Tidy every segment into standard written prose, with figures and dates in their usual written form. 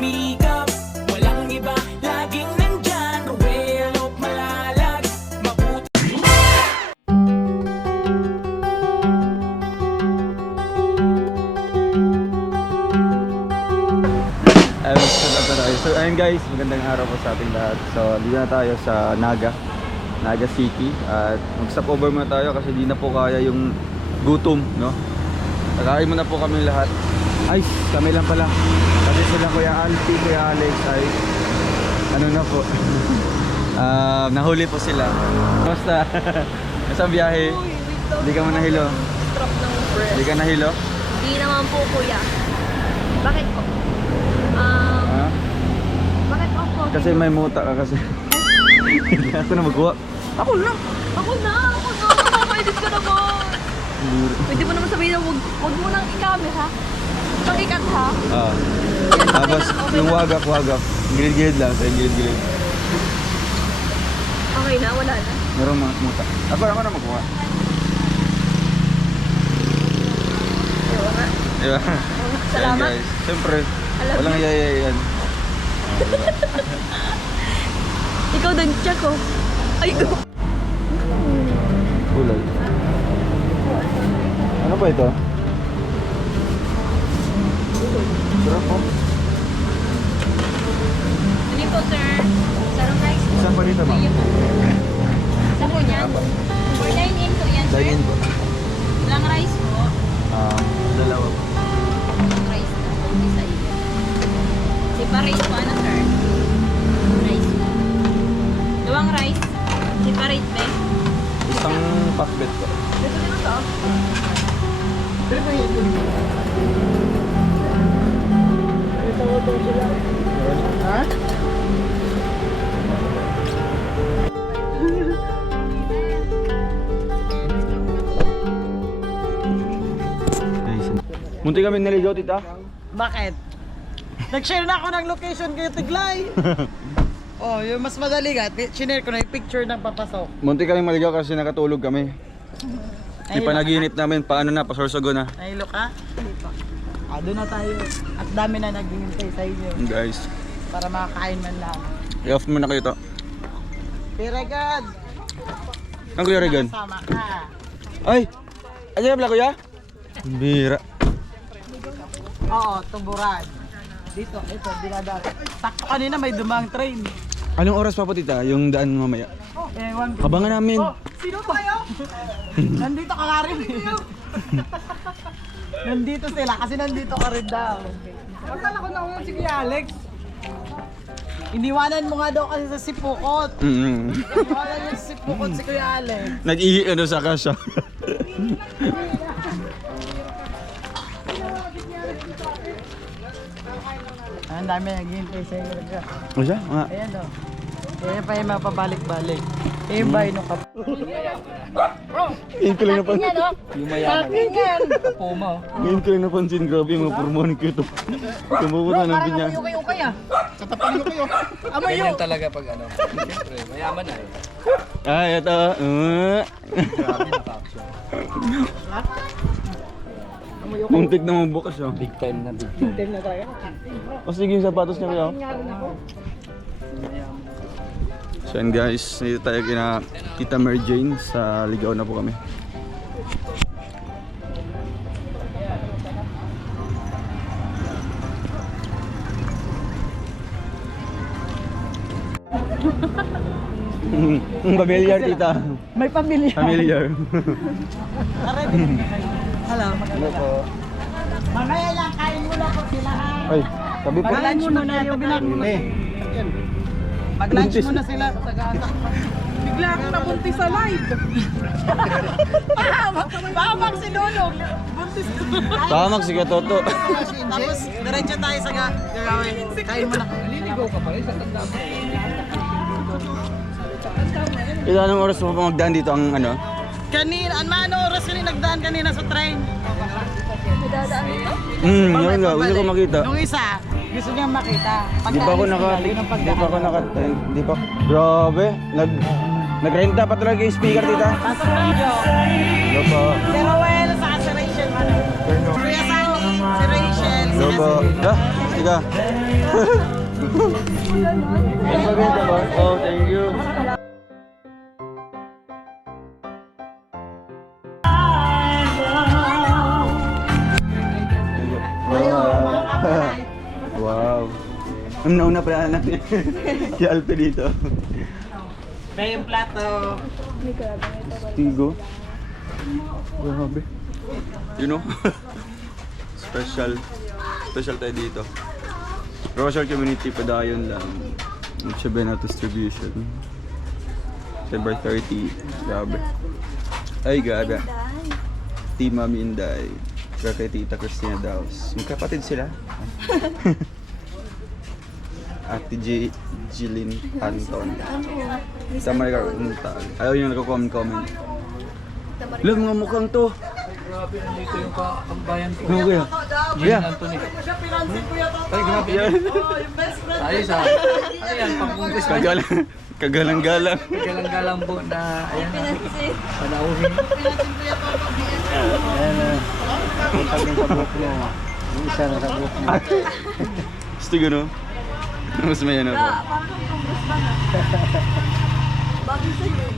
sumikap. Walang iba, laging nandyan. Rowelop malalag, mabuti. So ayun guys, magandang araw po sa ating lahat. So dito na tayo sa Naga City at mag-stop over muna tayo kasi di na po kaya yung gutom, no? Nakain muna po kami lahat. Ay, kami lang pala. Kasi sila Kuya Alfie, Kuya Alex ay ano na po. Nahuli po sila. Basta nasa biyahe. Hindi ka mo nahilo. Strap ng breast. Hindi ka nahilo? Hindi naman po, kuya. Bakit po? Ha? Bakit ako? Kasi may muta ka kasi. Hindi ako na magkuha. Ako na! Ako na! Makaedit ka naman! Pwede mo naman sabihin na wag mo nang i-camera. Pang ikat ha? Tapos yung wagak. Gilid-gilid lang, sa gilid-gilid. Okay na, wala na. Meron mga muta. Ako na magkuha. Ewan nga. Diba? Salamat. Ayan, guys. Siyempre, Alam walang mo. yayayan. Ikaw din, check ko. Ay, Kulay. Ano ba ito? Sarap po. Ano po, sir? Sarong rice po. Saan pa dito, ma'am? Saan po niyan? For dine-in po yan, sir. Dine-in po. Ilang rice po? Dalawa po. Ilang rice na po, isa iyo. Separate po, ano, sir? Rice po. Duwang rice. Separate ba? Isang pakbet po. Dito naman to. Ha? Munti kami naligaw, tita. Bakit? Nag-share na ako ng location kayo, Tiglay. Oh, yung mas madali ka. Sinare ko na yung picture ng papasok. Munti kami maligaw kasi nakatulog kami. Yung panaginip namin, paano na, pasorsogo na. Nahilo ka? Hindi pa. Doon na tayo. At dami na naghihintay sa inyo. Guys, Para makakain man lang. i-off muna kayo to. Very good. Ang Kuya Regan. Kasama ka. Ay! Ayan na pala kuya? Bira. Oo, tuburan. Dito, ito, dinadaan. Sakto kanina may dumang train. Anong oras pa po tita? Yung daan mamaya? Ewan ko. Abangan namin. Oh, sino ba kayo? Nandito ka nga rin. Nandito sila kasi nandito ka rin daw. Akala ko na si Kuya Alex. Iniwanan mo nga daw kasi sa Sipukot. Iniwanan niya sa Sipukot si Kuya Alex. Nag-ihi ano sa kasya. Ang dami naghihintay sa inyo. Ano siya? Mga... Ayan daw. Kaya pa yung mapabalik-balik. Eh, bay nung kap... Ngayon ko lang napansin. Akin yan! Ngayon ko lang napansin. Grabe yung mga purmoni ko ito. Tumubutan ng pinya. Kayo kaya. Katapan nyo kayo. Amayo! Ganyan talaga pag ano. Siyempre, mayaman na eh. Ay, ito. Grabe naka-action. Muntik na mong bukas oh. Big time na big time. Time na tayo. O sige yung sapatos niya kuya. So yan guys, dito tayo kina Tita Mary Jane sa Ligaw na po kami. Familiar tita. May pamilya. Familiar. Hello. Ano po? Mamaya lang, kain muna po sila ha. Ay, sabi po. Mag-lunch muna yung binakuli. Mag-lunch Buntis. muna sila sa gata. Bigla akong nabuntis sa live. Baka mag sinulog. Buntis ko. Tamak si Katoto. Tapos, diretso tayo sa gagawin. Kain muna. Naliligaw ka pa rin sa tanda mo. Ilan anong oras mo pa magdaan dito ang ano? Kanina, ano oras yun yung nagdaan kanina sa train? Dadaan ito? Yun nga, gusto ko makita. Yung isa, gusto niyang makita. Di pa ako di pa. Grabe, nagrenta pa talaga yung speaker tita. Pasok niyo. Hello po. Si Rowel sa si Rachel. Kuya Sunny, si Rachel, si po. Tiga. Maganda ba? Oh, thank you. Wow. Ang nauna pala anak niya. Si Alpe dito. May yung plato. Tigo. Grabe. You know? Special tayo dito. Rochelle Community Padayon lang. Chabena distribution. December 30. Grabe. Ay, grabe. Team Mami Inday. Kaya kay Tita Christina Daos. Magkapatid sila. Ate Jilin Anton. Tama na ka. Ayaw yung nagko-comment. Lang, mga mukhang to. Grabe, nandito yung kaambayan ko. Ano kaya? Jilin Anthony. Siya pinansin ko yan. Ay, grabe. Yan. Oh, yung best friend. Ayos ah. Ano yan? Pang-congress ba? Kagalang-galang. Galang-galang po na, ayan na. Panauhin. Pinansin ko yan. Ayan na. Pag yung sabot mo. Yung isa na sabot mo. Gusto gano? Mas may ano po.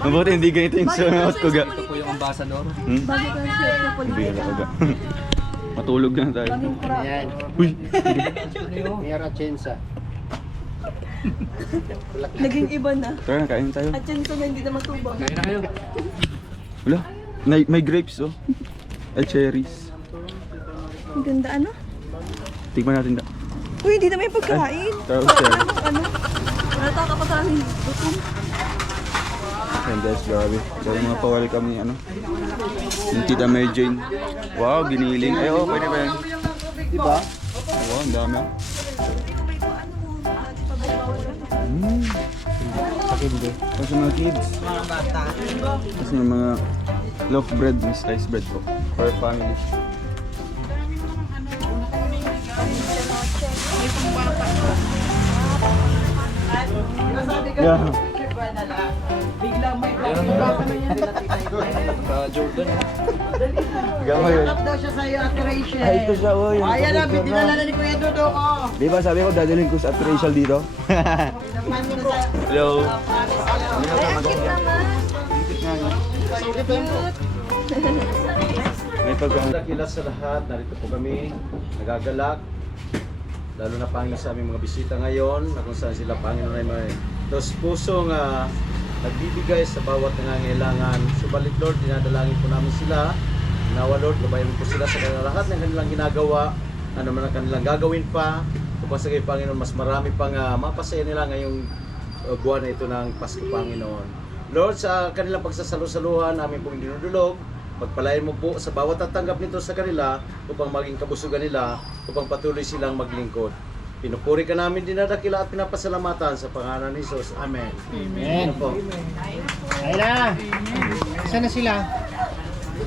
Mabuti hindi ganito yung suot ko ga. Ito po yung ambassador. Hmm? Hindi ka ga. Matulog na tayo. Ayan. Uy! Mira Chensa. Naging iba na. Tara na, kain tayo. At yan sa hindi na matubang. Kaya na kayo. Wala. May grapes oh. Ay, cherries. Ang ganda ano? Tignan natin da. Uy, hindi na may pagkain. Tara, share. Ano? Wala ka pa sa amin. Gutom. Ayan guys, grabe. Dahil mga pa-welcome ni ano. Yung Tita Mary Jane. Wow, giniling. Ay, oh, pwede ba yan? Diba? Wow, ang dami. Pakindi. Kasi mga kids. Mga bata. Kasi yung mga loaf bread, may sliced bread po. For family. Yeah. Biglang may Ayan ka Jordan. Gamay yun. Up daw siya sa'yo at Rachel. Ay, ito siya, oh. Yung Ayan na, picture dinala na ni Kuya Dodo ko. Di ba sabi ko dadalhin ko sa Rachel dito? Naman mo na sa'yo. Hello. May pagkang... Dakilas sa lahat, narito po kami, nagagalak. Lalo na Panginoon sa aming mga bisita ngayon, na kung saan sila Panginoon ay may pusong nagbibigay sa bawat nangangailangan. Subalit Lord, dinadalangin po namin sila. Nawa Lord, gabayan mo po sila sa kanilang lahat ng kanilang ginagawa, ano man ang kanilang gagawin pa. Upang sa kayo Panginoon, mas marami pang mapasaya nila ngayong buwan na ito ng Pasko Panginoon. Lord, sa kanilang pagsasalo-saluhan, namin pong dinudulog, pagpalain mo po sa bawat tatanggap nito sa kanila upang maging kabusugan nila, upang patuloy silang maglingkod. Pinupuri ka namin, dinadakila at pinapasalamatan sa pangalan ni Jesus. Amen. Amen. Ano po? Ayun na. Saan na sila?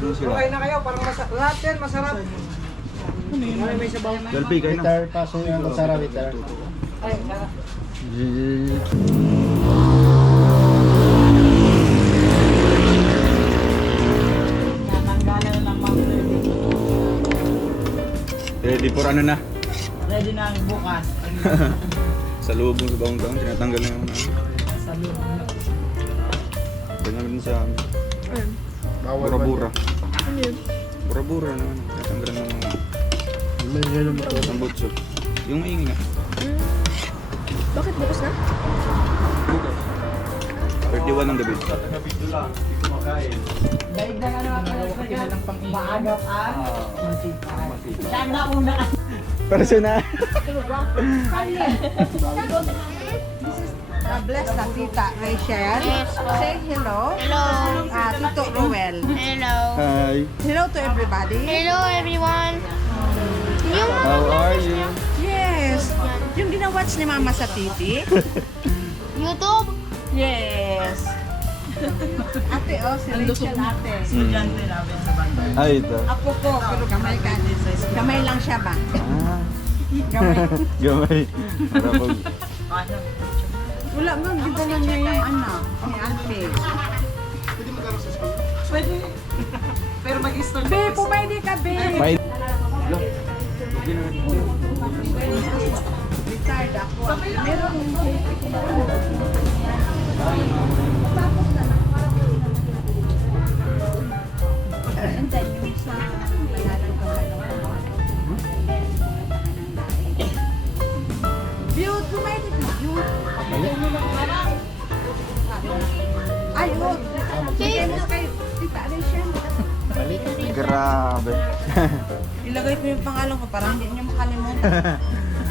Okay na kayo, parang lahat yan, masarap. May sabaw. Dolphy, kayo na. Bitter, paso yung masarap bitter. Natanggalan ng mga Ready for ano na? ready na ang bukas. Sa lubong sa bawang taon, tinatanggal na yung ano. Sa loob. Ganyan din sa bura-bura. Bura-bura na ano. Tinatanggal na ng ng butso. Yung maingin nga. Bakit bukas na? Bukas. 31 ng gabi. Daig na nga naman maagap at siya na una. Para siya na. Bless na tita Rachel. Say hello. Hello. Tito Roel. Hello. Hi. Hello to everybody. Hello everyone. Yung How are you? Yes. Yung ginawatch ni Mama sa TV. YouTube. Yes. Ate, oh, si Rachel ate. Estudyante namin sa banda. Ay, ito. Apo ko, pero kamay ka. Kamay lang siya ba? Ah, Kamay. gamay. Para pag... Wala nga, gidalan niya yung ano, ni ate. Pwede. Pero mag-install. Be, pumili ka, be. May... Retired ako. Meron and then yung sa malalang Beaut, kumain ito. Beaut. Ay, huwag. Bigay mo kay Tita Alicia. Grabe. Ilagay ko yung pangalan ko para hindi niyo makalimutan.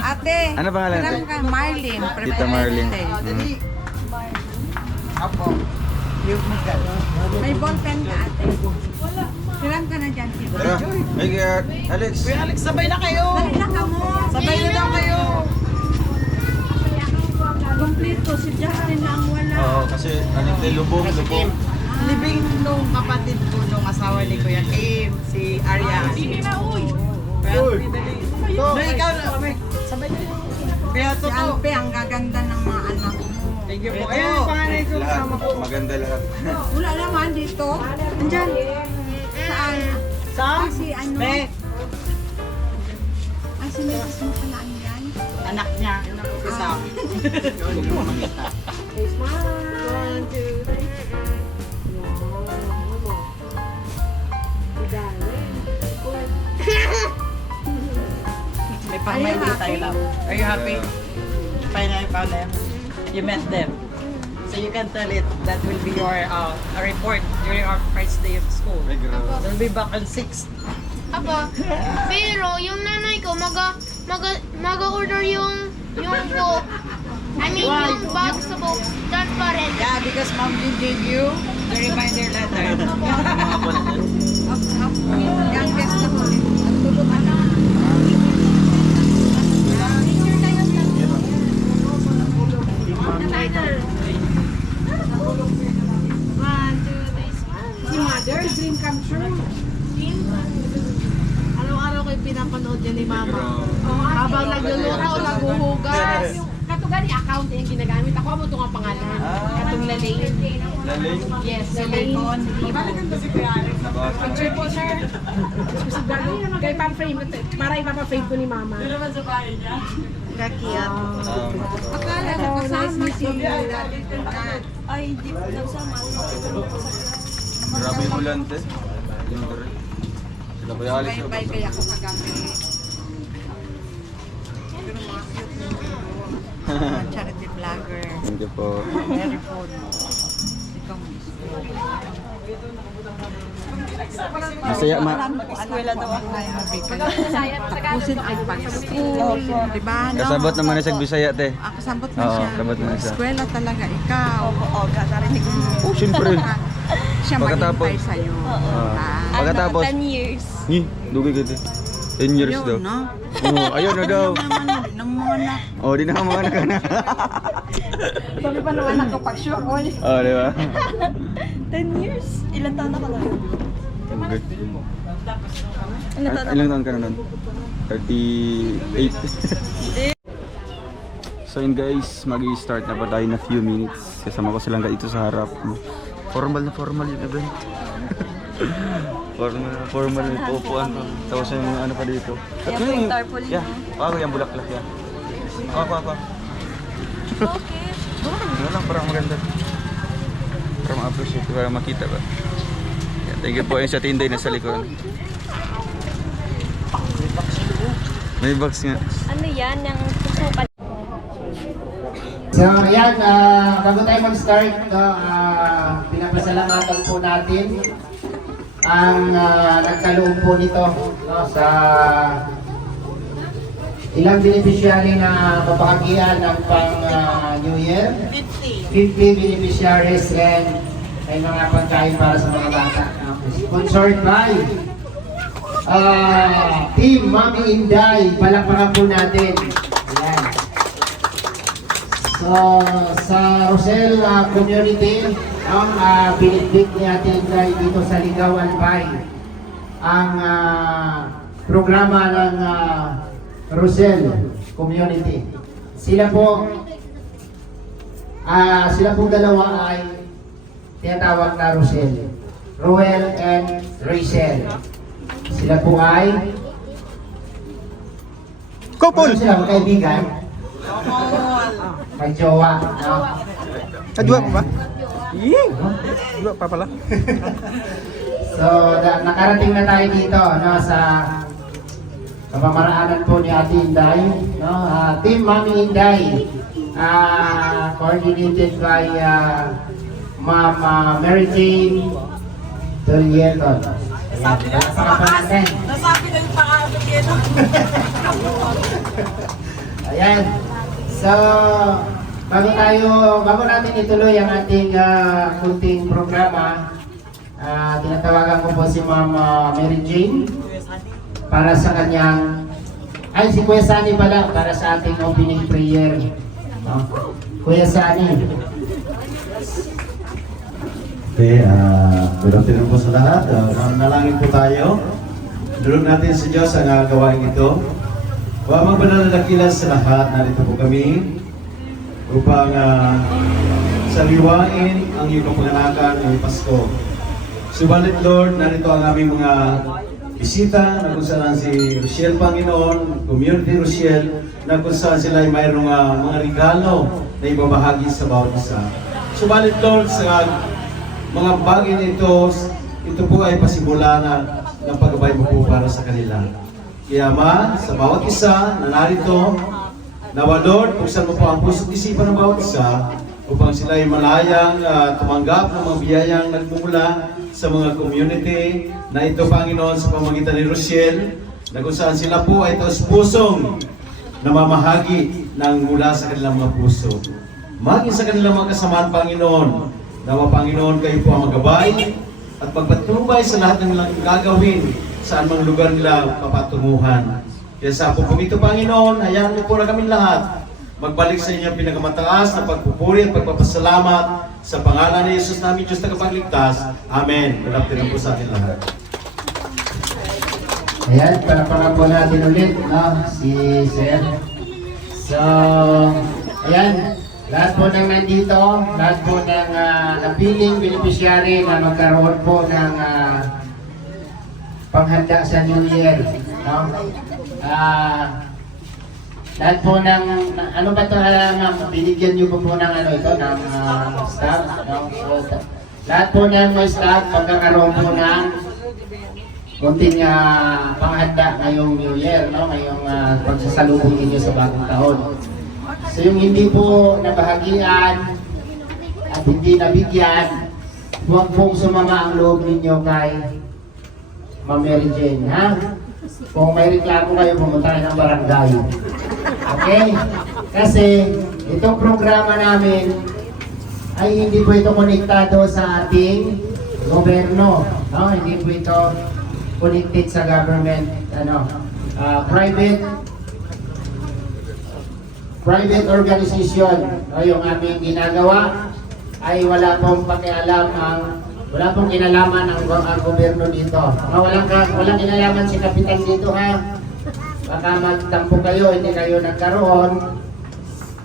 Ate, Ano pangalan, ate? kailangan ka Marlene. Tita Marlene. Apo. May ball pen ka, ate. Kailangan ka na dyan, Tito. Tara. Hey, Alex. Kuya Alex, sabay na kayo. Dali na ka mo. Sabay na daw kayo. Kompleto, si Justin na ang wala. Oo, kasi anak tayo lubong. Living nung kapatid ko nung asawa ni Kuya Kim, si Arya. Sige na, uy! Uy! No, ikaw na. Sabay na. Kaya Si totoo. Alpe, ang gaganda ng mga anak mo. Thank you po. Ayun, yung panganay ko kasama ko. Maganda lahat. Wala naman dito. Andyan. Saan? Sa? Si ano? Be, Ay, si Mrs. mo pala andyan. anak niya. Kasama. May pang-Miley tayo lang. Are you happy? Finally found them. You met them. So you can tell it that will be your a report during our first day of school. We'll be back on 6th. Aba, pero yung nanay ko mag-order yung book. I mean, yung box sa book, transparent. Yeah, because mom did give you the reminder letter. Youngest na ko. Ang tulog ka na. Si Mother, dream come true. Araw-araw kayo pinapanood niya ni Mama. Habang nagluluto o naghuhugas. Katugan ni account yung ginagamit. Ako mo itong pangalan. Katong Lalaine. Laling. Yes, Lalaine. Picture po, sir. Kaya pa-frame ito. Para ipapa-frame ko ni Mama. Kakiyat. Akala ko kasama si Ay, hindi mo nagsama. Grabe yung ulante. Sila ba yung Alex? Bye-bye kaya ako kagabi. Pero mga cute na mga charity vlogger. Thank you po. Very good. Ikaw Masaya eskwela daw ang kaya mabigay. Tapusin ang pag-school. Diba? No? Kasabot naman na sa Bisaya, te. Kasabot na Oo, siya. kasabot na siya. Eskwela talaga ikaw. Oo, narinig mo. Oh, siyempre. Siya Pagkatapos. maghintay sa'yo. Pagkatapos. 10 years. Dugi kita. 10 years daw. Yun, no? Oo, ayun na daw. Nang mga anak. Oh, di na ka mga anak na. Sabi pa ng anak ko pag sure all. Oh, di ba? 10 years? Ilan taon na ka lang? Good. Ilang taon ka na nun? 38. So yun guys, mag-i-start na pa tayo na few minutes. Kasama ko silang dito sa harap. Formal na formal yung event. formal na ipuupuan pa. Tapos yung ano pa dito. At Yan po yung tarpaulin yeah. Ako yung bulaklak yan. Ako. Bakit? Ano lang, parang maganda. Para ma-appreciate, para makita ba. Yeah, thank you po yung sa tinday na sa likod. May box nga. Ano yan? Yung tusukan? So, ayan, bago tayo mag-start, no, pinapasalamatan po natin ang nagkaloob po nito, no, sa ilang beneficiary na mapahagian ng pang New Year. 50 beneficiaries and may mga pagkain para sa mga bata. Sponsored by Team Mami Inday. Palakpakan po natin. Ayan. So, sa Rosel community, binitbit ni Ate Inday dito sa Ligawan Bay ang programa ng Rosel community. Sila po dalawa ay tinatawag na Rosel. Roel and Rachel. Sila po ay Ano sila, magkaibigan? May jowa, no? Kadua pa ba? Dua pa pala. So, nakarating na tayo dito, no, sa pamamaraanan po ni Ate Inday, no? Team Mami Inday, coordinated by Ma'am Mary Jane Tulieton. Nasabi na yung pangalan yun. Ayan. So, bago natin ituloy ang ating kunting programa, tinatawagan ko po si Ma'am Mary Jane para sa kanyang, si Kuya Sani pala, para sa ating opening prayer. No? Kuya Sani. Okay, good afternoon po sa lahat. Manalangin po tayo. Dulog natin sa Diyos ang gawain ito. Huwag magpanalalakilan sa lahat. Narito po kami upang saliwain ang iyong kapanganakan ngayong Pasko. Subalit Lord, narito ang aming mga bisita na kung saan si Rochelle Panginoon, Community Rochelle, na kung saan sila ay mayroong mga regalo na ibabahagi sa bawat isa. Subalit Lord, sa mga bagay nito, ito po ay pasimula ng paggabay mo po para sa kanila. Kaya Ma, sa bawat isa na narito, nawa Lord, buksan mo po ang puso't isipan ng bawat isa upang sila ay malayang tumanggap ng mga biyayang nagmumula sa mga community na ito, Panginoon, sa pamagitan ni Rochelle, na kung saan sila po ay taos-pusong namamahagi ng mula sa kanilang mga puso. Maging sa kanilang mga kasamaan, Panginoon, nawa Panginoon, kayo po ang magabay at magpatnubay sa lahat ng nilang gagawin saan mang lugar nila papatunguhan. Kaya sa po ito, Panginoon, hayaan mo po na kami lahat magbalik sa inyong pinakamataas na pagpupuri at pagpapasalamat sa pangalan ni Jesus namin, Diyos na kapagligtas. Amen. Malapit po sa atin lahat. Ayan, palapakan po natin ulit, no, si Sir. So, ayan, lahat po ng nandito, lahat po ng napiling beneficiary na magkaroon po ng panghanda sa New Year, no? Lahat po ng, ano ba ito, binigyan nyo po ng ito, ng staff, no? So, lahat po ng may staff, pagkakaroon po ng kunting panghanda ngayong New Year, no? Ngayong pagsasalubong ninyo sa bagong taon. So yung hindi po nabahagian at hindi nabigyan, huwag pong sumama ang loob ninyo kay Ma'am Mary Jane, ha? Kung may reklamo kayo, pumunta kayo ng barangay. Okay? Kasi itong programa namin ay hindi po ito konektado sa ating gobyerno, no? Hindi po ito connected sa government, private organization. Yung aming ginagawa ay wala pong pakialam wala pong kinalaman ang gobyerno dito. Walang kinalaman si kapitan dito, ha. Baka magtampo kayo, hindi kayo nagkaroon,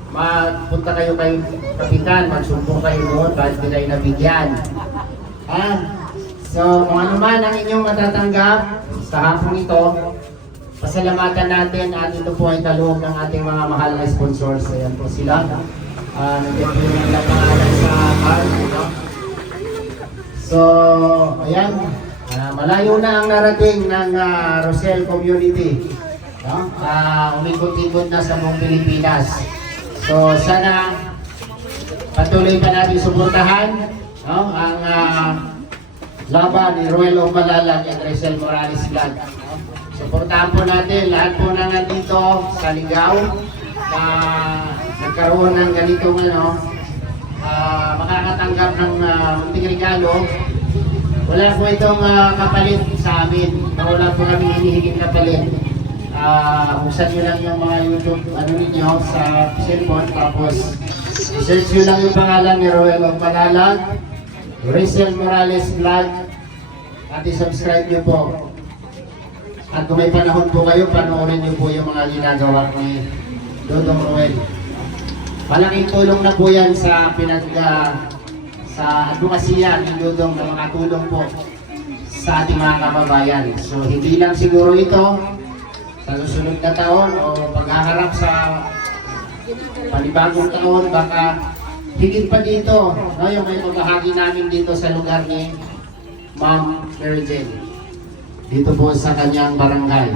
magpunta kayo kay kapitan, magsumbong kayo doon, bakit hindi kayo nabigyan. Ha? So, kung ano man ang inyong matatanggap sa hapong ito, pasalamatan natin at ito po ay kaloob ng ating mga mahal na sponsors. Ayan po sila. Nandiyan po yung mga pangalan sa card. No? So, ayan. Malayo na ang narating ng Rochelle Community. No? Umikot-ikot na sa buong Pilipinas. So, sana patuloy pa natin suportahan, no? Ang laban ni Roel Omalalag at Rachel Morales Vlog. Suportahan po natin lahat po na nandito sa Ligaw na nagkaroon ng ganitong makakatanggap ng munting regalo. Wala po itong kapalit sa amin. Wala po kami hinihiging kapalit. Buksan nyo lang yung mga YouTube ninyo sa cellphone, tapos search nyo lang yung pangalan ni Roel Omalalag, Rachel Morales Vlog, at i-subscribe nyo po. At kung may panahon po kayo, panoorin nyo po yung mga ginagawa ni Dodong Roel. Malaking tulong na po yan sa sa advokasya ni Dodong na makatulong po sa ating mga kababayan. So hindi lang siguro ito sa susunod na taon o paghaharap sa panibagong taon, baka higit pa dito, no, yung may pabahagi namin dito sa lugar ni Ma'am Mary Jane. Dito po sa kanyang barangay.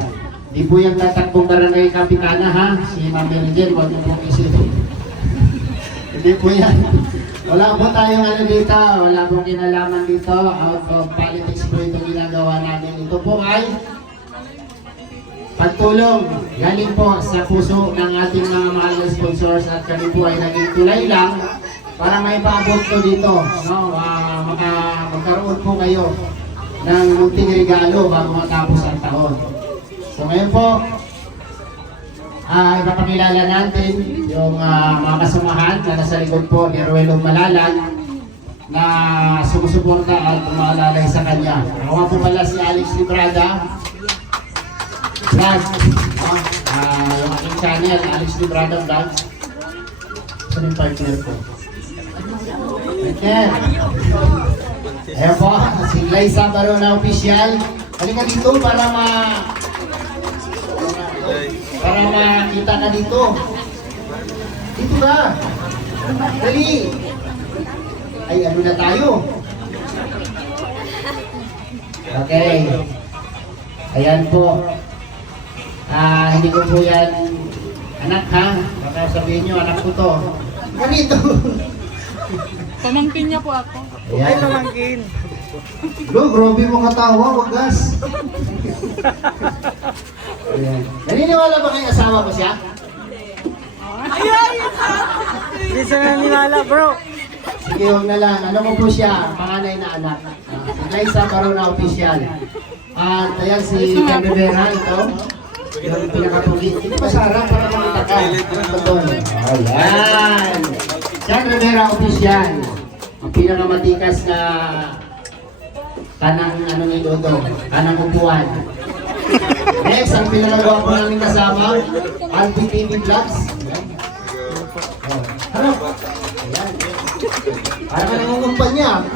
Di po yung tatakbong barangay kapitana ha, si Ma'am Mary Jane, huwag mo pong isipin. Hindi po yan. Wala po tayong ano dito, wala pong kinalaman dito, out of politics po ito ginagawa namin. Ito po ay pagtulong, galing po sa puso ng ating mga mahal na sponsors at kami po ay naging tulay lang para may paabot ko dito, no? Magkaroon po kayo ng munting regalo bago matapos ang taon. So ngayon po, ipapakilala natin yung mga kasamahan na nasa likod po ni Ruel Malalag na sumusuporta at umaalalay sa kanya. Ako po pala si Alex Librada Vlog, yung aking channel, Alex Librada Vlog. Saan yung partner ko? Partner! Ayan po, si Liza Barona Official. Halika dito para makita ka dito. Dito ba? Dali! Ay, ano na tayo? Okay. Ayan po. Hindi ko po yan anak ha. Baka sabihin nyo, anak ko to. Ganito. Pamangkin niya po ako. Ayan. Ay, pamangkin. Bro, grabe mo katawa, wagas. Ayan. Naniniwala ba kayo asawa ko siya? Hindi siya naniniwala, bro. Sige, huwag na lang. Ano mo po siya? Panganay na anak. Si Liza Barona Official. At ayan si Ken Rivera, ito. Yung pinakapugi. Hindi ba sa harap para makita ka? Ayan. Ken Rivera Official. Ang pinakamatikas na kanang ano ni Dodo. Kanang upuan. Next, ang pinakagawa po namin kasama, Alpi TV Vlogs. Ano? Ayan. Para ka nangungumpanya.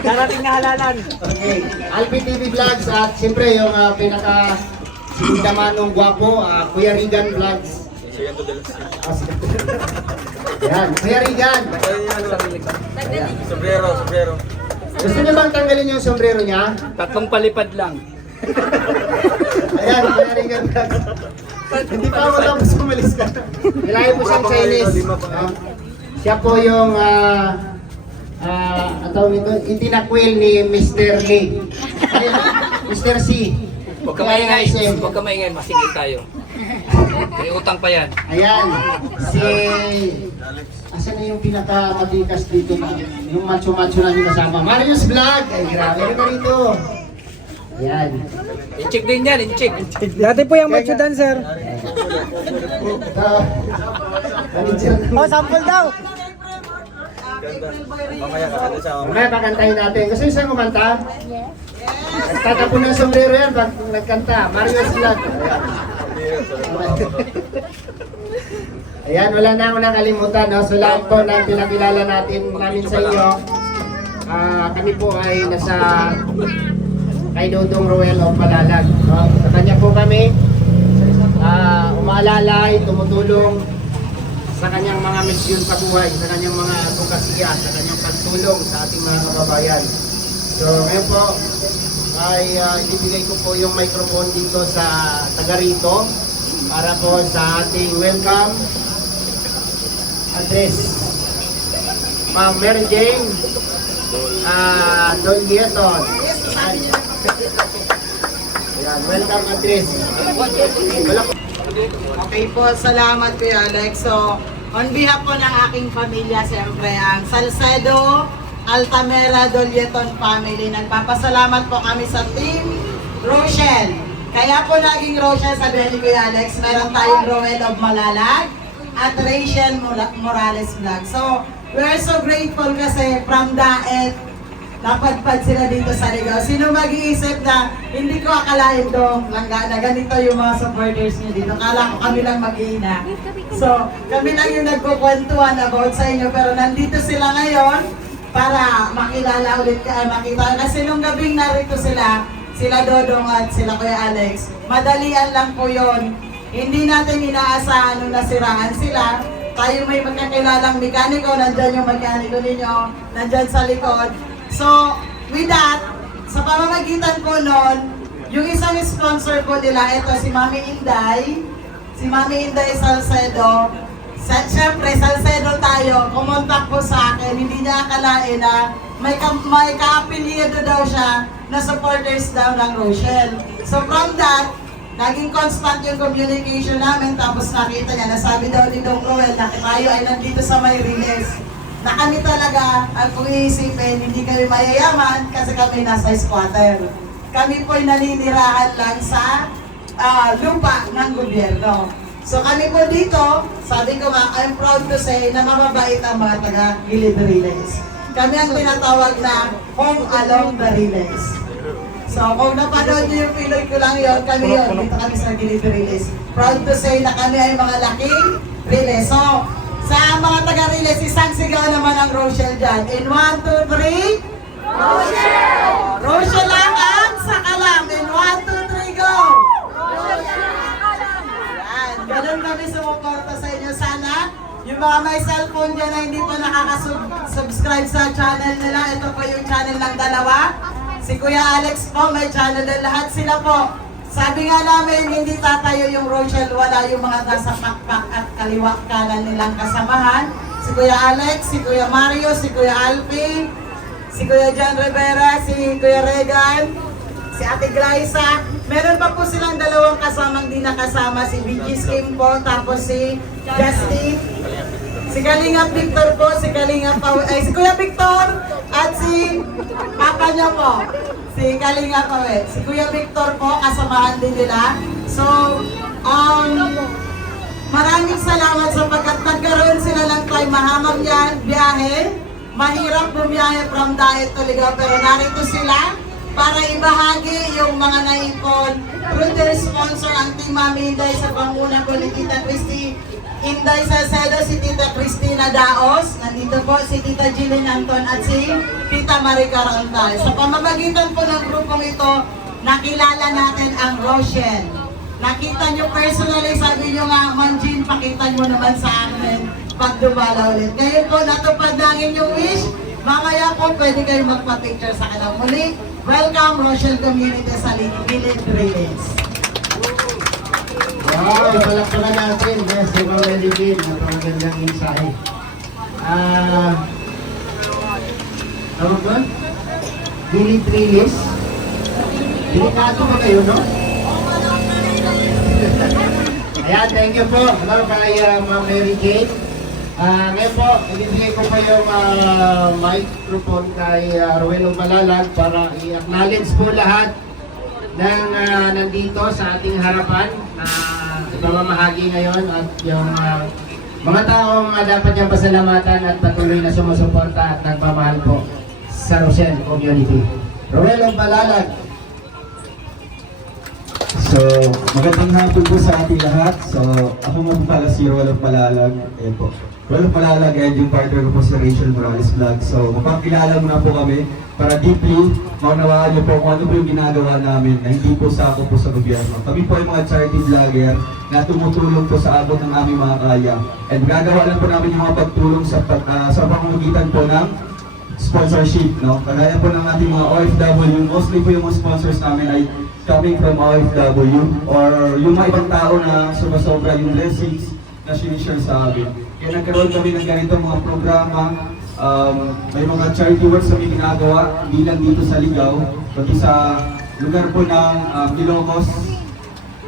Darating na halalan. Okay. Alpi TV Vlogs at siyempre yung pinaka-sindamanong gwapo, Kuya Regan Vlogs. Ayan, Kuya Regan. Ayan. Sombrero. Gusto niyo bang tanggalin yung sombrero niya? Tatlong palipad lang. Ayan, Kuya Regan Vlogs. Hindi pa ako tapos umalis ka. Kailangan po siyang Chinese. Siya po yung itinakwil ni Mr. Lee. Ayan, Mr. C. Huwag ka maingay, masingit tayo. May utang pa yan. Ayan, asan na yung pinaka-matikas dito na, yung macho-macho namin kasama. Marius Vlog! Ay, grabe na dito. Ayan. I-check din yan, i-check. Dati po yung macho dancer. Oh, sample daw. Mamaya pakantahin natin. Gusto yung siyang kumanta? Yes. Nagtatapon ng sombrero yan pag nagkanta. Marius Vlog. Ayan, wala na ako nakalimutan. No? So lahat po na pinakilala namin sa inyo. Kami po ay nasa kay Dodong Ruel of Malalag. No? Sa kanya po kami umaalalay, tumutulong sa kanyang mga misyon sa buhay, sa kanyang mga advokasya, sa kanyang pagtulong sa ating mga kababayan. So ngayon po ay ibibigay ko po yung microphone dito sa taga rito para po sa ating welcome address. Ma'am Mary Jane Don Lieton. Ayan, welcome address. Okay po, salamat Kuya Alex. So, on behalf po ng aking pamilya, siyempre ang Salcedo Altamera Dolieton family, nagpapasalamat po kami sa Team Rochelle. Kaya po naging Rochelle, sabi ni Kuya Alex, meron tayong Roel of Malalag at Rachel Morales Vlog. So, we're so grateful kasi from Daet, napadpad sila dito sa Ligaw. Sino mag-iisip na hindi ko akalain dong langga na ganito yung mga supporters niyo dito. Kala ko kami lang mag-iina. So, kami lang yung nagkukwentuhan about sa inyo. Pero nandito sila ngayon para makilala ulit makita. Kasi nung gabing narito sila, sila Dodong at sila Kuya Alex. Madalian lang po yon. Hindi natin inaasahan nung nasiraan sila. Tayo may magkakilalang mekaniko, nandyan yung mekaniko ninyo, nandyan sa likod. So, with that, sa pamamagitan po nun, yung isang sponsor po nila, ito si Mami Inday. Si Mami Inday Salcedo. Siyempre, Salcedo tayo, kumontak po sa akin, hindi niya akalain na may ka-apelyido daw siya na supporters daw ng Rochelle. So from that, naging constant yung communication namin, tapos nakita niya, nasabi daw ni Dong Roel na tayo ay nandito sa Mayriles. Na kami talaga, ang kung iisipin, hindi kami mayayaman kasi kami nasa squatter. Kami po'y naninirahan lang sa lupa ng gobyerno. So kami po dito, sabi ko nga, I'm proud to say na mababait ang mga taga-Gilid Riles. Kami ang tinatawag na home along the Riles. So kung napanood niyo yung Pinoy ko lang yun, kami yun, dito kami sa Gilid Riles. Proud to say na kami ay mga laking Riles. So sa mga taga-Riles, isang sigaw naman ang Rochelle dyan. In 1, 2, 3, Rochelle! Rochelle lang ang sakalam. In 1, 2, 3, go! Ganun kami sumuporta sa inyo. Sana yung mga may cellphone dyan na hindi pa nakaka-subscribe sa channel nila, ito po yung channel ng dalawa. Si Kuya Alex po, may channel din. Lahat sila po. Sabi nga namin, hindi tatayo yung Rochelle, wala yung mga nasa pakpak at kaliwa kanan nilang kasamahan. Si Kuya Alex, si Kuya Mario, si Kuya Alpi, si Kuya John Rivera, si Kuya Regan, si Ate Glyza. Meron pa po silang dalawang kasamang di nakasama, si BG Kim po, tapos si Justin, si Kalingap Victor po, si Kalingap si Kuya Victor, at si Papa niya po, si Kalingap si Kuya Victor po, kasamahan din nila. So, maraming salamat sapagkat nagkaroon sila ng time, mahamang yan, biyahe, mahirap bumiyahe from Daet to Ligaw, pero narito sila para ibahagi yung mga naipon through their sponsor, ang Team Mami Inday sa panguna ko ni Tita Christy Inday Salcedo, si Tita Cristina Daos, nandito po si Tita Jillian Anton at si Tita Marica Rontal. Sa pamamagitan po ng grupong ito, nakilala natin ang Rochelle. Nakita nyo personally, sabi nyo nga, Manjin, pakita nyo naman sa akin pag dumala ulit. Ngayon po, natupad na ang inyong wish. Mamaya po, pwede kayo magpa-picture sa kanang muli. Welcome, Rochelle Community sa Gilid Riles. Wow, palakpakan natin. Yes, si Ma'am Eligin. Napakagandang mensahe. Tawag ba? Gilid Riles. Delikado ba kayo, no? Ayan, thank you po. Hello kay Ma'am Mary Jane. Ngayon po, ibibigay ko po yung microphone kay Ruelo Malalag para i-acknowledge po lahat ng nandito sa ating harapan na ipamamahagi ngayon at yung mga taong dapat niyang pasalamatan at patuloy na sumusuporta at nagmamahal po sa Rochelle Community. Ruelo Malalag. So, magandang hapon po sa ating lahat. So, ako nga po pala si Rolf Malalag. Ayan po. Rolf Malalag and yung partner ko po si Rachel Morales Vlog. So, mapakilala muna po kami para deeply maunawaan niyo po kung ano po yung ginagawa namin na hindi po sako po sa gobyerno. Kami po ay mga charity vlogger na tumutulong po sa abot ng aming mga kaya. And gagawa lang po namin yung mga pagtulong sa pamamagitan po ng sponsorship, no? Kagaya po ng ating mga OFW, mostly po yung mga sponsors namin ay coming from OFW or yung mga ibang tao na sumasobra yung blessings na sinishare sa amin. Kaya nagkaroon kami ng ganitong mga programa, may mga charity works kami ginagawa, hindi lang dito sa Ligaw, pati sa lugar po ng Ilocos.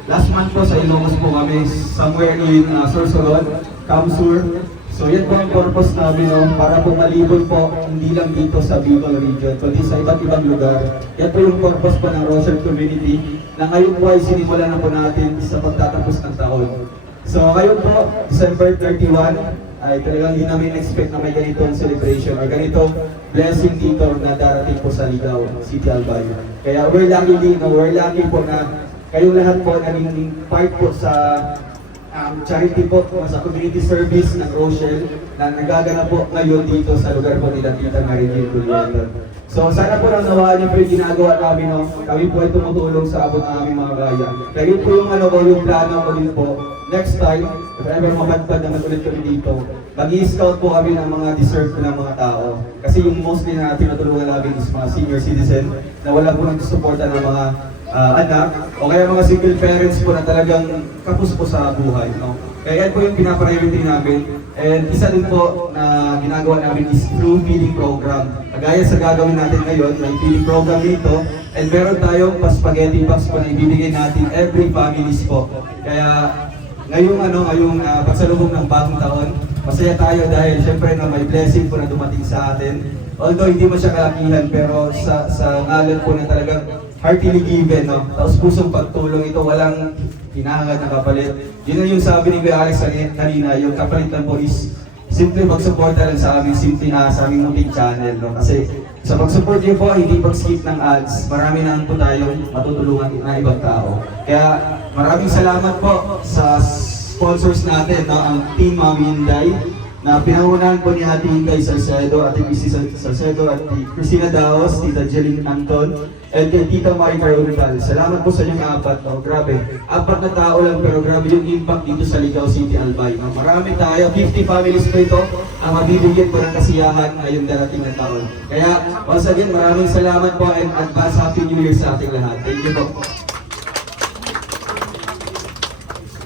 Last month po sa Ilocos po kami, somewhere in Sorsogon, Kamsur. So yan po ang purpose namin, no? Para po malibot po hindi lang dito sa Bicol region, kundi sa iba't ibang lugar. Yan po yung purpose po ng Rochelle Community na ngayon po ay sinimulan na po natin sa pagtatapos ng taon. So ngayon po, December 31, ay talagang hindi namin expect na may ganitong celebration or ganitong blessing dito na darating po sa Ligaw, City Albay. Kaya we're lucky po na kayong lahat po naging part po sa charity po sa community service ng Rochelle na nagaganap po ngayon dito sa lugar po nila Tita Mary Jane Dolieta. So sana po nawawaan niyo po yung ginagawa namin, no? Kami po ay tumutulong sa abot ng aming mga kaya. Kaya yun po yung yung plano ko din po. Next time, if ever mapadpad naman ulit kami dito, mag-i-scout po kami ng mga deserve ng mga tao. Kasi yung mostly na tinutulungan namin is mga senior citizen na wala po nagsusuporta ng mga anak o kaya mga single parents po na talagang kapos po sa buhay. No? Kaya yan po yung pinapriority namin. And isa din po na ginagawa namin is through feeding program. Kagaya sa gagawin natin ngayon, may feeding program dito. And meron tayong spaghetti box po na ibibigay natin every families po. Kaya ngayong pagsalubong ng bagong taon, masaya tayo dahil syempre na may blessing po na dumating sa atin. Although hindi mo siya kalakihan, pero sa ngalan po na talagang heartily given, no? Tapos pusong pagtulong ito, walang hinahangad na kapalit. Yun na yung sabi ni Kuya Alex kanina, yung kapalit na po is simple mag-suporta lang sa amin, simple na sa aming munting channel, no? Kasi sa pag-support niyo po, hindi pag-skip ng ads, marami na po tayong matutulungan na ibang tao. Kaya maraming salamat po sa sponsors natin, no? Ang Team Mami Inday, na pinangunahan po ni Ate Inday Salcedo, Ate Christy Salcedo, at Christina Daos, Tita Jeline Anton, and kay Tita Maricar Urtal. Salamat po sa inyong apat. No? Grabe, 4 na tao lang pero grabe yung impact dito sa Ligao City, Albay. No? Marami tayo, 50 families po ito ang mabibigyan po ng kasiyahan ngayong darating na taon. Kaya once again, maraming salamat po and advance Happy New Year sa ating lahat. Thank you po.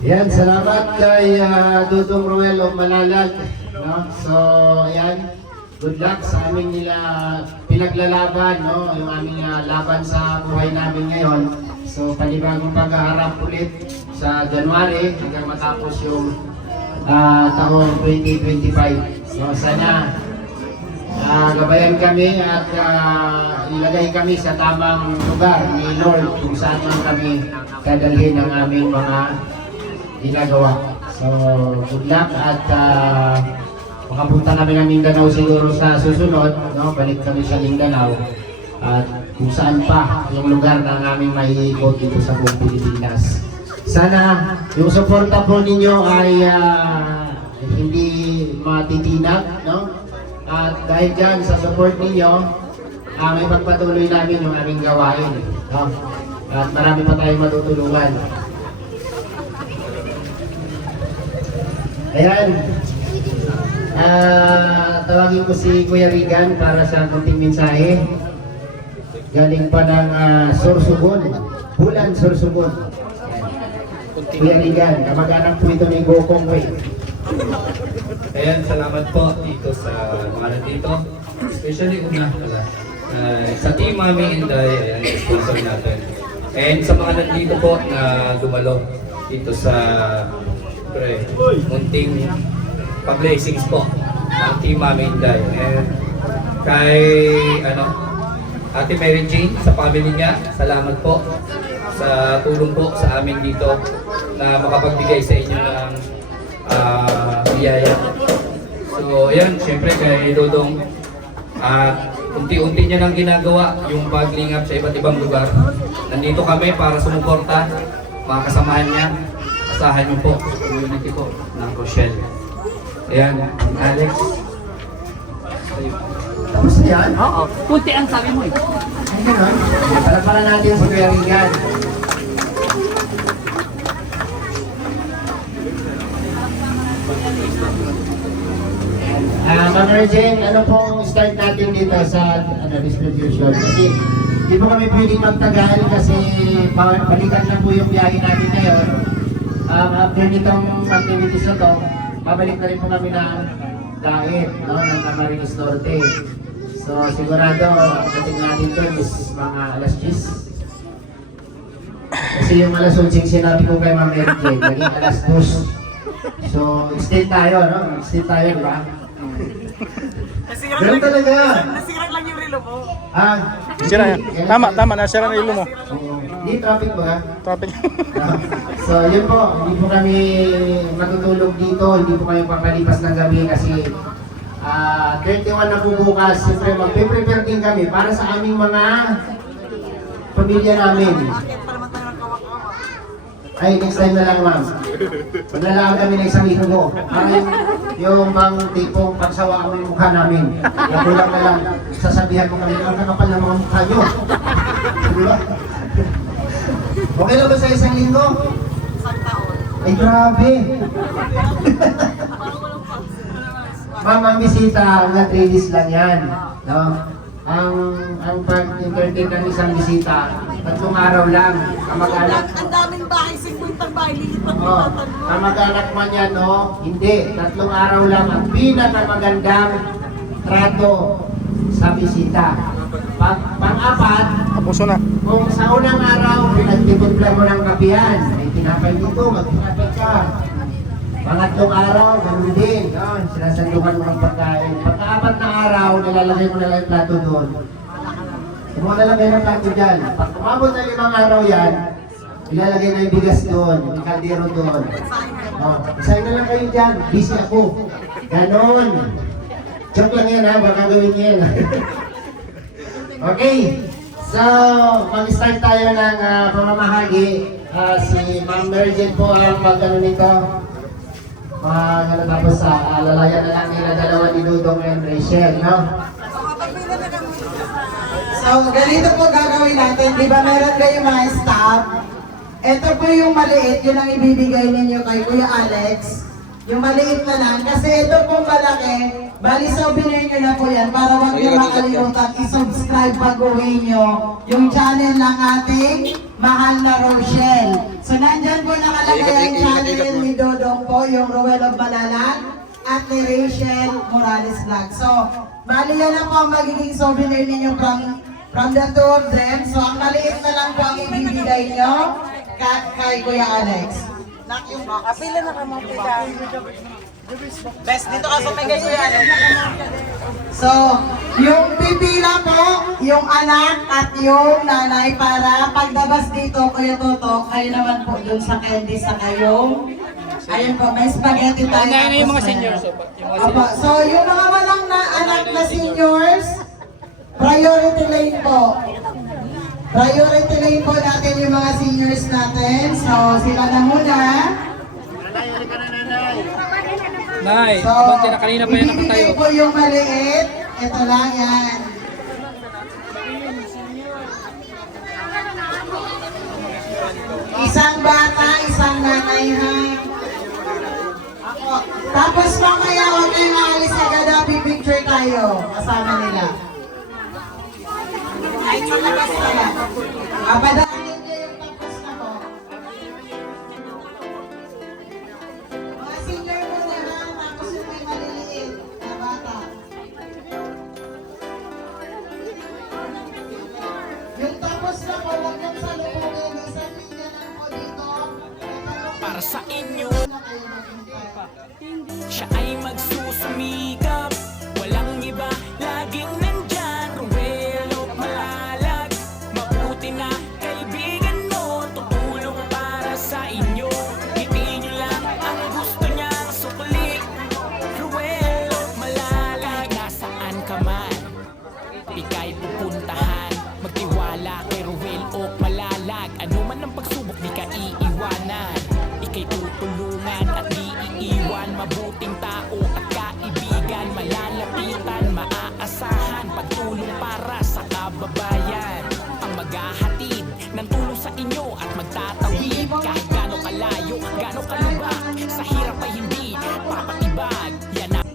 Yan, salamat kay Dudong Roel of Malalag. No? So, ayan, good luck sa aming nila pinaglalaban, no? Yung aming laban sa buhay namin ngayon. So, panibagong paghaharap ulit sa January hanggang matapos yung taong 2025. So, sana gabayan kami at ilagay kami sa tamang lugar ni Lord kung saan man kami dadalhin ang aming mga ginagawa. So, good luck at makapunta kami ng Mindanao siguro sa susunod, no? Balik kami sa Mindanao at kung saan pa yung lugar na aming maiikot dito sa buong Pilipinas. Sana yung suporta po ninyo ay hindi matitinag, no? At dahil dyan sa support ninyo, may pagpatuloy namin yung aming gawain, no? At marami pa tayong matutulungan. Ayan, tawagin ko si Kuya Rigan para sa kunting mensahe. Galing pa ng Sorsogon, Bulan Sorsogon. Kuya Rigan, kamag-anak po ito ni Gokong Way. Ayan, salamat po dito sa mga nandito. Especially una pala. Sa Team Mami Inday, ayan, sponsor natin. And sa mga nandito po na dumalo dito sa munting pa-blessings po ng Team Mami Inday. And kay Ate Mary Jane, sa family niya, salamat po sa tulong po sa amin dito na makapagbigay sa inyo ng biyaya. So ayan, syempre kay Dodong, unti-unti niya nang ginagawa yung paglingap sa iba't ibang lugar. Nandito kami para sumuporta, mga kasamahan niya. Asahan niyo po sa community po ng Rochelle. Ayan, Alex. Tapos na yan? Oo, puti ang sabi mo eh. Ay, gano'n. Pala natin sa Kuya Rigan. Ma'am Regine, ano pong start natin dito sa distribution? Kasi di po kami pwedeng magtagal kasi balikan na po yung biyahe natin ngayon. After nitong activities na to, babalik na rin po kami ng diet, no, ng Camarines Norte. So sigurado, dating natin to is mga alas 10. Kasi yung alas 11 sinabi ko kay Ma'am Regine, naging alas 2. So extend tayo, no? Extend tayo, di ba? Ganun talaga. Nasira lang yung relo mo. Sira yan. Tama, nasira na ilo mo. Hindi traffic ba? Traffic. So yun po, hindi po kami matutulog dito, hindi po kami papalipas ng gabi kasi 31 na po bukas, siyempre magpe-prepare din kami para sa aming mga pamilya namin. Ay, next time na lang, ma'am. Maglalaan kami ng isang linggo. Parang yung bang tipong pagsawa mo yung mukha namin. Yung kulang na lang, sasabihan mo kami, ang kakapal ng mga mukha nyo. Di ba? Okay lang ba sa isang linggo? Ay, grabe. Ma'am, ang bisita, hanggang 3 days lang yan. No? Ang pag-entertain ng isang bisita, 3 araw lang. Kamag-anak. Ang daming bahay, 50 bahay, lilipat Oh, kamag-anak man yan, no? Hindi. 3 araw lang ang pinakamagandang trato sa bisita. Pang-apat, Kapuso na. kung sa unang araw, pinagtitimpla mo ng kapihan, may tinapay dito, magtinapay ka. Pangatlong araw, ganun din. No? Sinasandungan mo ng pagkain. Pagka-apat na araw, nilalagay mo na lang yung plato doon. Kumuha na lang kayo ng plato dyan. Pag umabot na 5 araw yan, ilalagay na yung bigas doon, yung kaldero doon. Oh, isahin na lang kayo dyan. Busy ako. Ganon. Joke lang yan ha, baka gawin yan. Okay. So, mag-start tayo ng pamamahagi. Si Ma'am Mary Jane po ang mag-ano nito. Tapos lalayan na lang nila dalawa ni Dudong and Rachel, no? So, ganito po gagawin natin. Di ba meron kayong mga staff? Ito po yung maliit, yun ang ibibigay ninyo kay Kuya Alex. Yung maliit na lang. Kasi ito pong malaki, bali souvenir nyo na po yan para wag nyo makalimutan i-subscribe pag-uwi nyo yung channel ng ating mahal na Rochelle. So, nandyan po nakalagay ang channel ni Dodong po, yung Ruel of Malalag at ni Rachel Morales Vlog. So, bali yan na po ang magiging souvenir ninyo from the 2 of them. So, ang maliit na lang po ang ibibigay nyo kay Kuya Alex. Apila na ka mga pila. Best, dito ka sa pagay Kuya Alex. So, yung pipila po, yung anak at yung nanay para pagdabas dito, Kuya Toto, kayo naman po dun sa candy sa kayong. Ayun po, may spaghetti tayo. Yung mga seniors. So, yung mga walang na anak na seniors, priority lane po. Priority lane po natin yung mga seniors natin. So, sila na muna. Nay, So, kanina pa yan ibibigay po yung maliit. Ito lang yan. Isang bata, isang nanay ha. Ako. Tapos mamaya huwag kayong maalis agad, picture tayo. Kasama nila. Ay, sa labas na lang. Padaanin niyo yung tapos na po. Mga senior muna ha, tapos yung may maliliit na bata. Yung tapos na po, huwag niyong salubungin. Isang linya lang po dito. Para sa inyo, Na kayo maghintay. siya ay magsusumikap. Walang iba, laging nandyan. Ruel of Malalag, mabuti na kaibigan mo. Tutulong para sa inyo. Ngiti nyo lang ang gusto niyang sukli. Ruel of Malalag, nasaan ka man, ika'y pupuntahan. Magtiwala kay Ruel of Malalag. Ano man ang pagsubok, di ka iiwanan. Ika'y tutulungan at di iiwan. Mabuting tao at kaibigan, malalapitan, maaasahan. Pagtulong para sa kababayan, ang maghahatid ng tulong sa inyo at magtatawid. Kahit gano'ng kalayo, gano'ng kalubak, sa hirap ay hindi papatibag. Yan ang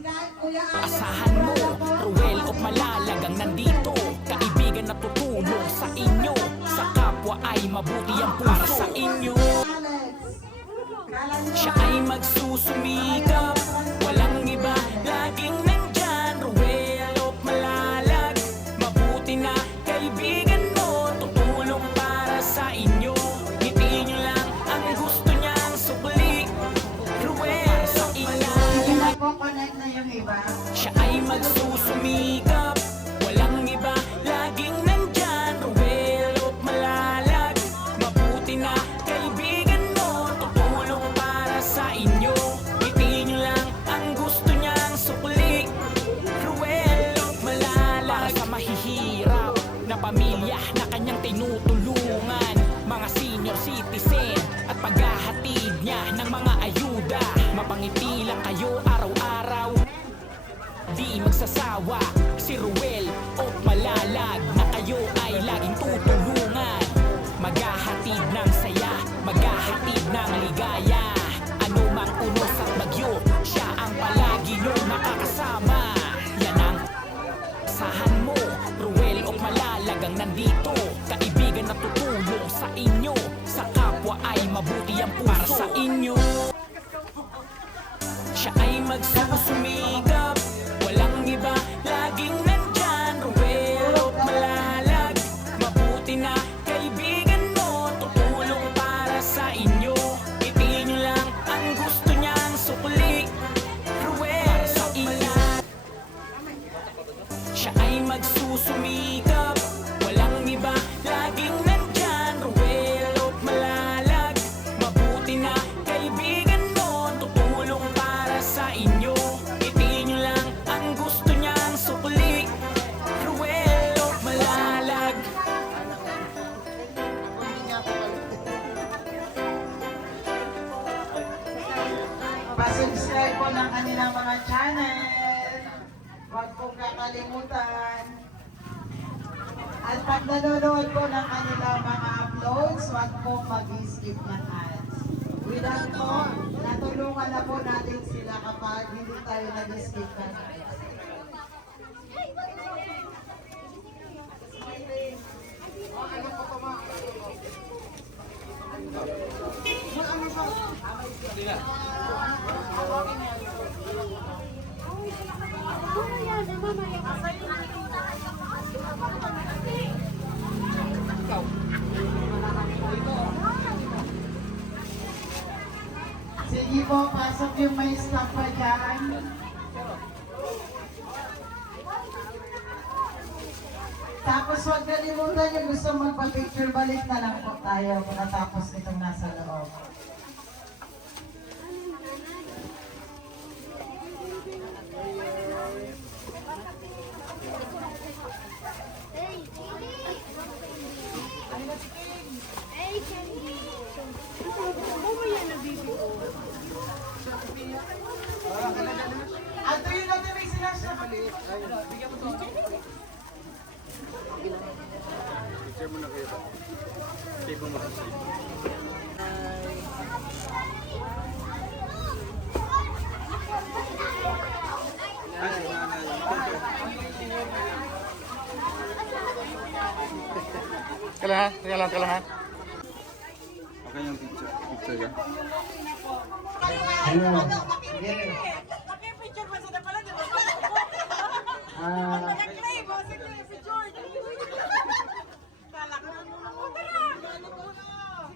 asahan mo, Ruel of Malalag ang nandito. Kaibigan na tutulong sa inyo, sa kapwa ay mabuti ang puso. Sa inyo, siya ay magsusumikap. Walang iba, laging nandyan. Ruel of Malalag, mabuti na kaibigan mo. Tutulong para sa inyo. Ngiti nyo lang ang gusto niyang sukli. Ruel sa inyo, Connect na yung iba. siya ay magsusumikap. Walang iba, laging nandyan. Ruel of Malalag, mabuti na kaibigan mo. Tutulong para sa inyo. Ngiti nyo lang ang gusto niyang sukli. Ruel of Malalag, sa mahihirap na pamilya na kanyang tinutulungan. Mga senior citizen at pag si Ruel o Malalag na kayo ay laging tutulungan. Maghahatid ng saya, maghahatid ng ligaya. Ano mang unos at bagyo, siya ang palagi nyo makakasama. Yan ang sahan mo, Ruel o Malalag ang nandito. Kaibigan na tutulong sa inyo, sa kapwa ay mabuti ang puso. Para sa inyo, siya ay magsusumikap, walang iba, laging nandyan. Ruel o Malalag, mabuti na kaibigan mo, tutulong para sa inyo. Itiin nyo lang ang gusto niyang sukli. Ruel sa inyo, siya ay magsusumikap, walang iba, laging nandyan. Ruel o Malalag, mabuti na kaibigan mo, tutulong para sa inyo. Itiin nyo lang ang gusto niyang sukli. Ruel o Malalag. Pa-subscribe po ng kanilang mga channel. Huwag po kakalimutan. At pag nanonood po ng kanilang mga uploads, huwag po mag-skip ng ads. With that po, natulungan na po natin sila kapag hindi tayo nag-skip ng ads. Sige po, pasok yung may stock pa dyan. Tapos huwag kalimutan yung gusto magpa-picture, balik na lang po tayo pagkatapos nitong nasa loob. At yun natin may sinasabi. Picture mo na kayo ba? Save mo sa save. Kailangan. Okay yung picture yan. Hello. Nakipicture pa sila pala, di ba? Ah, Nag-claim, sige, si George. Kala ko nanonood na.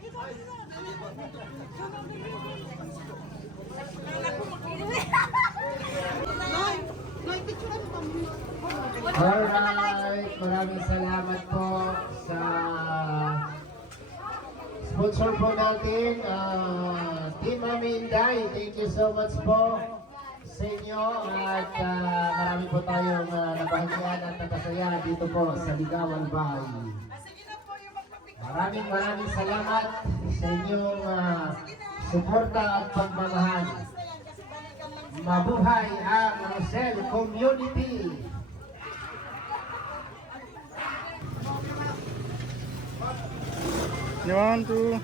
Sige po, alright, maraming salamat po sa sponsor po natin, Team Mami Inday. Thank you so much po sa inyo at marami po tayong nabahagian at natasaya dito po sa Ligawan Bay. Maraming salamat sa inyong suporta at pagmamahal. Mabuhay ang Rosel Community! One, two.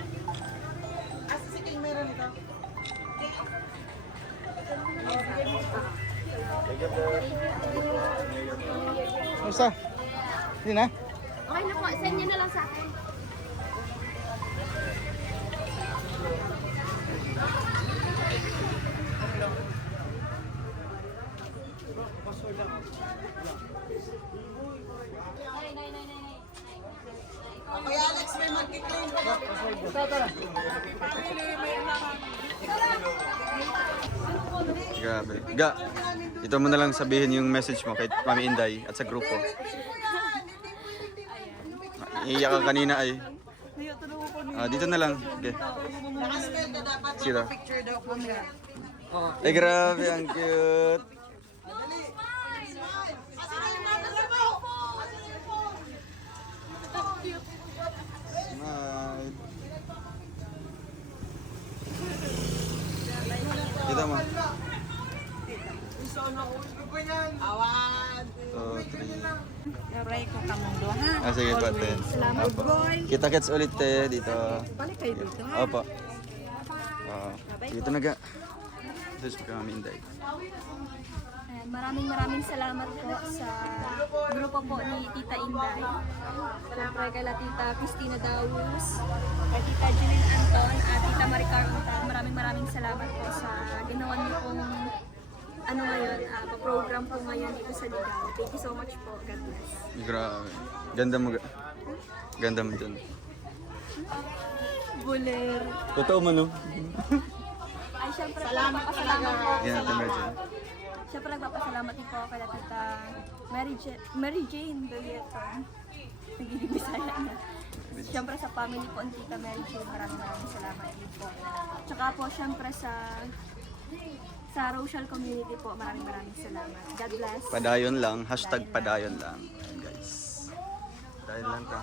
Asa si King meron ito? Basta. Hindi na. Okay na po, send nyo na lang sa akin. Kuya Alex, may mag-claim pa. Family, may Grabe. Ga, ito mo na lang sabihin yung message mo kay Mami Inday at sa grupo. Iiyak ka kanina ay. Dito na lang. Okay. Nakaspell na dapat Sila. picture daw po niya. Ay grabe, ang cute. Dali. Smile. Asa na yung mama mo? Asa na yung phone? Smile. Kita mo. Awan. 2, 3. Pray ko kamong duha. Sige po, te. Salamat, Opo. boy. Kita-kits ulit, te, dito. Balik kayo dito, ha? Opo. Oo. Dito na ga. Dito sa kami, Inday. Maraming salamat po sa grupo po ni Tita Inday. Siyempre kay Tita Christina Dawus, kay Tita Jeline Anton, at Tita Maricar Untal. Maraming salamat po sa ginawa niyo pong ngayon, pa-program po ngayon dito sa Ligaw. Thank you so much po. God bless. Grabe. Ganda mo ga. Ganda mo dyan. Bulir. Totoo man, no? Ay, siyempre salamat po. Yan, Ate Jane. Siyempre nagpapasalamat din po kay Tita Mary Jane Dolieton. Nagiging Bisaya na. Siyempre sa family po ang Tita Mary Jane, maraming salamat din po. Tsaka po siyempre sa Rochelle community po, maraming salamat. God bless. Padayon lang. Hashtag padayon lang. Ayan, guys. Padayon lang ka.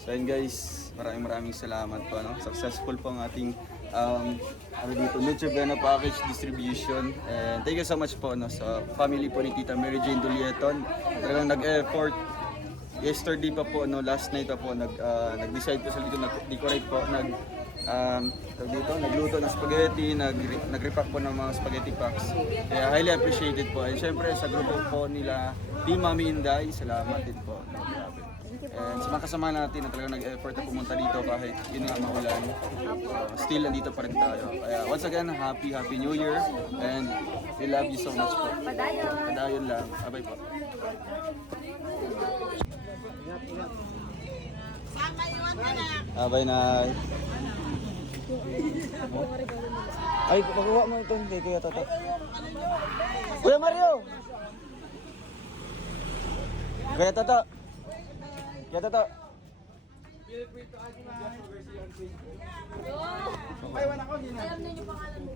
So ayun guys, maraming salamat po, no? Successful po ang ating Noche Buena package distribution. And thank you so much po, no, sa family po ni Tita Mary Jane Dolieton. Talagang nag-effort. Yesterday pa po, no, last night pa po, nag-decide po sila dito, nag-decorate po, nagluto ng spaghetti, nag-repack po ng mga spaghetti packs. Kaya highly appreciated po. And syempre sa grupo po nila, Team Mami Inday, salamat din po. No, grabe. And sa mga kasama natin na talagang nag-effort na pumunta dito kahit yun nga maulan. Still nandito pa rin tayo. Kaya once again, Happy New Year. And we love you so much po. Padayon lang. Abay po. Sama iwan ka na. Abay na. Ay, pagawa mo ito kay Kuya Toto. Kuya Mario! Kuya Toto! Kuya Toto! Alam niyo yung pangalan mo.